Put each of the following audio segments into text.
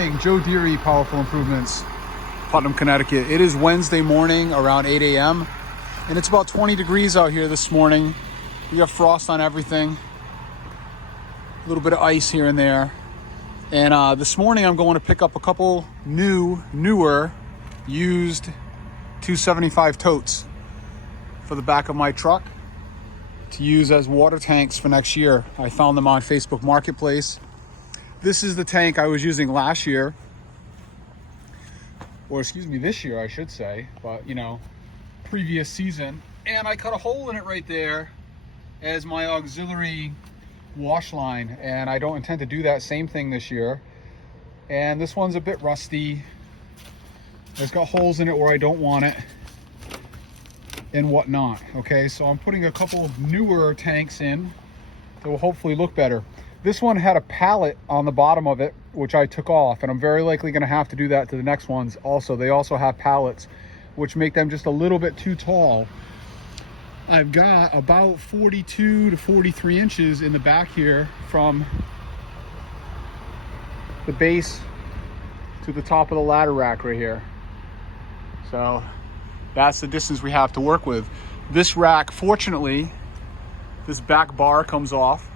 morning, Joe Deary, Powerful Improvements, Putnam, Connecticut. It is Wednesday morning around 8 a.m. and it's about 20 degrees out here this morning. We have frost on everything, a little bit of ice here and there. And this morning I'm going to pick up a couple newer, used 275 totes for the back of my truck to use as water tanks for next year. I found them on Facebook Marketplace. This is the tank I was using last year, or excuse me, this year I should say, but you know, previous season. And I cut a hole in it right there as my auxiliary wash line, and I don't intend to do that same thing this year. And this one's a bit rusty. It's got holes in it where I don't want it and whatnot. Okay, so I'm putting a couple newer tanks in that will hopefully look better. This one had a pallet on the bottom of it, which I took off, and I'm very likely going to have to do that to the next ones also. They also have pallets, which make them just a little bit too tall. I've got about 42 to 43 inches in the back here from the base to the top of the ladder rack right here. So that's the distance we have to work with. This rack, fortunately, this back bar comes off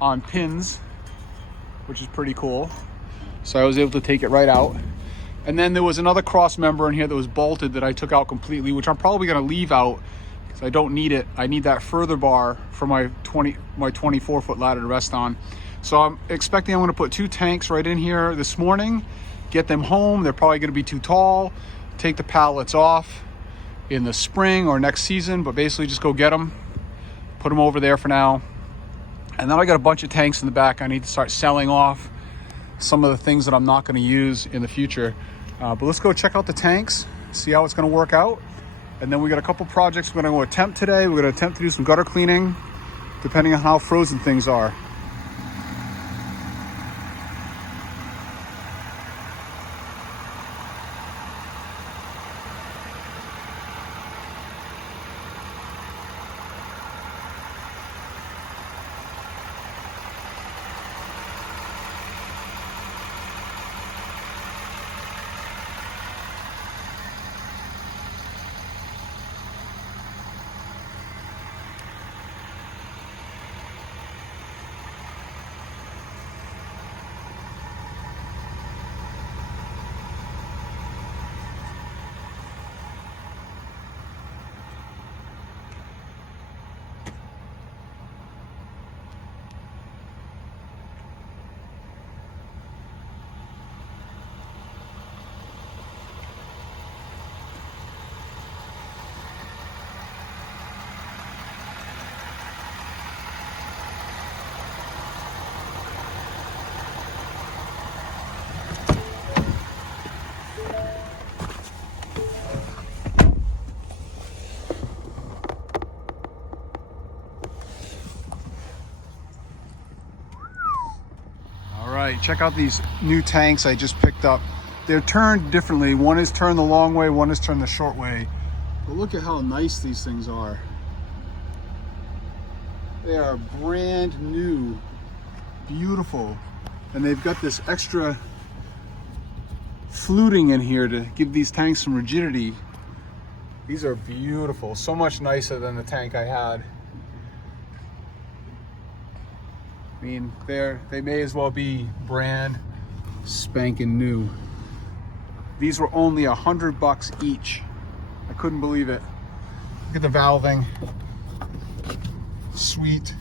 on pins, which is pretty cool. So I was able to take it right out. And then there was another cross member in here that was bolted that I took out completely, which I'm probably going to leave out because I don't need it. I need that further bar for my 24-foot ladder to rest on. So I'm expecting I'm going to put two tanks right in here this morning, get them home. They're probably going to be too tall. Take the pallets off in the spring or next season, but basically just go get them, put them over there for now. And then I got a bunch of tanks in the back. I need to start selling off some of the things that I'm not going to use in the future. But let's go check out the tanks, see how it's going to work out. And then we got a couple projects we're going to go attempt today. We're going to attempt to do some gutter cleaning, depending on how frozen things are. Check out these new tanks I just picked up. They're turned differently. One is turned the long way, one is turned the short way. But look at how nice these things are. They are brand new, beautiful. And they've got this extra fluting in here to give these tanks some rigidity. These are beautiful, so much nicer than the tank I had. I mean, they may as well be brand spanking new. These were only $100 each. I couldn't believe it. Look at the valving. Sweet.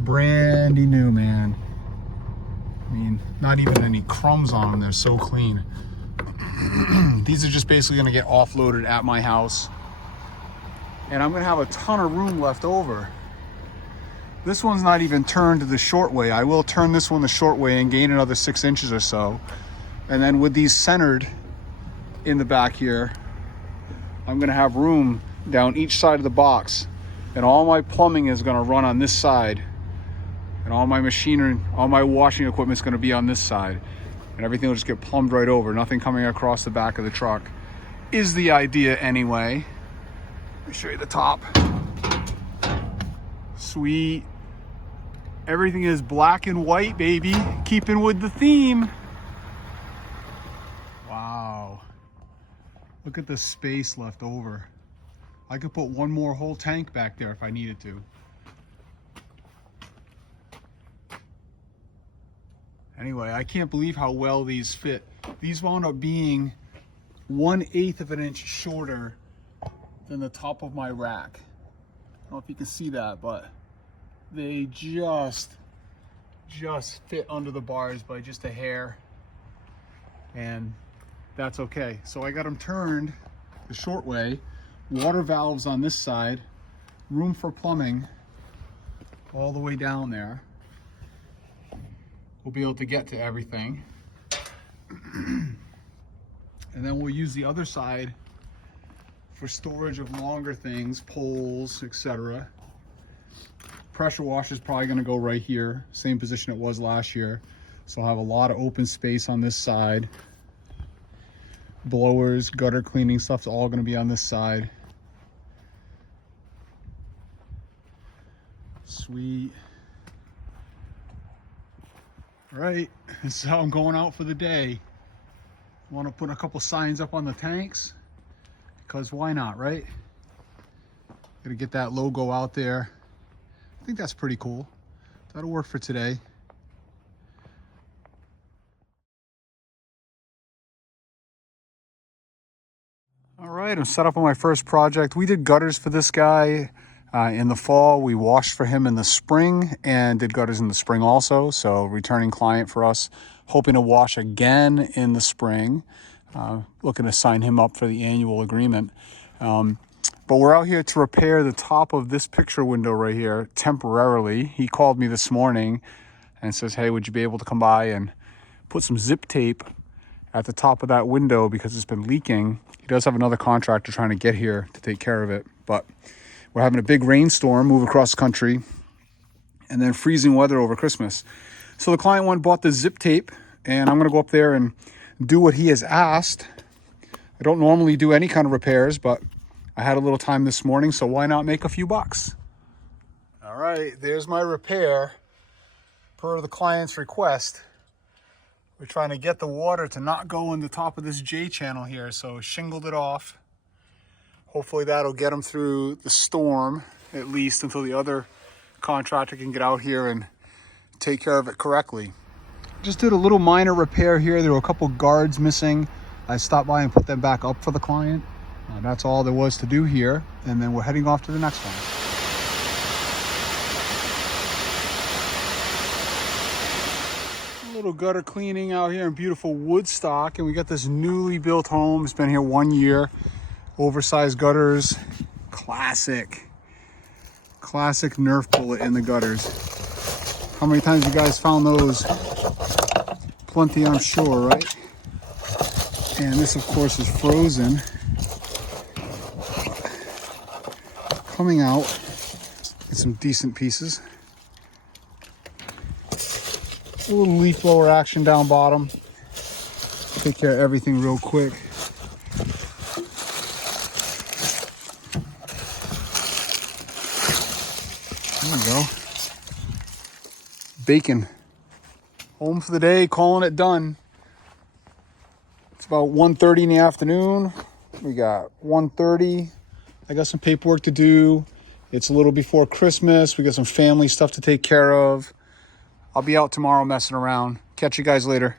Brandy new, man. I mean, not even any crumbs on them. They're so clean. These are just basically going to get offloaded at my house, and I'm going to have a ton of room left over. This one's not even turned the short way. I will turn this one the short way and gain another 6 inches or so. And then with these centered in the back here, I'm going to have room down each side of the box, and all my plumbing is going to run on this side, and all my machinery, all my washing equipment is going to be on this side. And everything will just get plumbed right over. Nothing coming across the back of the truck is the idea anyway. Let me show you the top. Sweet. Everything is black and white, baby. Keeping with the theme. Wow. Look at the space left over. I could put one more whole tank back there if I needed to. Anyway, I can't believe how well these fit. These wound up being 1/8 of an inch shorter than the top of my rack. I don't know if you can see that, but they just fit under the bars by just a hair, and that's okay. So I got them turned the short way. Water valves on this side, room for plumbing all the way down there. We'll be able to get to everything. And then we'll use the other side for storage of longer things, poles, etc. Pressure washer is probably going to go right here, same position it was last year. So I'll have a lot of open space on this side. Blowers, gutter cleaning stuff's all going to be on this side. Sweet. All right, this is how I'm going out for the day. Want to put a couple signs up on the tanks, because why not, right? Gonna get that logo out there. I think that's pretty cool. That'll work for today. All right, I'm set up on my first project. We did gutters for this guy in the fall. We washed for him in the spring and did gutters in the spring also. So returning client for us, hoping to wash again in the spring. Looking to sign him up for the annual agreement. But we're out here to repair the top of this picture window right here temporarily. He called me this morning and says, hey, would you be able to come by and put some zip tape at the top of that window because it's been leaking. He does have another contractor trying to get here to take care of it, but we're having a big rainstorm move across the country and then freezing weather over Christmas. So the client went and bought the zip tape, and I'm gonna go up there and do what he has asked. I don't normally do any kind of repairs, but I had a little time this morning, so why not make a few bucks? All right, there's my repair per the client's request. We're trying to get the water to not go in the top of this J channel here, so shingled it off. Hopefully that'll get them through the storm, at least until the other contractor can get out here and take care of it correctly. Just did a little minor repair here. There were a couple guards missing. I stopped by and put them back up for the client. That's all there was to do here, and then we're heading off to the next one. Little gutter cleaning out here in beautiful Woodstock, and we got this newly built home. It's been here 1 year. Oversized gutters, classic Nerf bullet in the gutters. How many times you guys found those? Plenty, I'm sure, right? And this, of course, is frozen. Coming out, get some decent pieces. A little leaf blower action down bottom. Take care of everything real quick. There we go. Bacon. Home for the day, calling it done. It's about 1:30 in the afternoon. We got 1:30. I got some paperwork to do. It's a little before Christmas. We got some family stuff to take care of. I'll be out tomorrow messing around. Catch you guys later.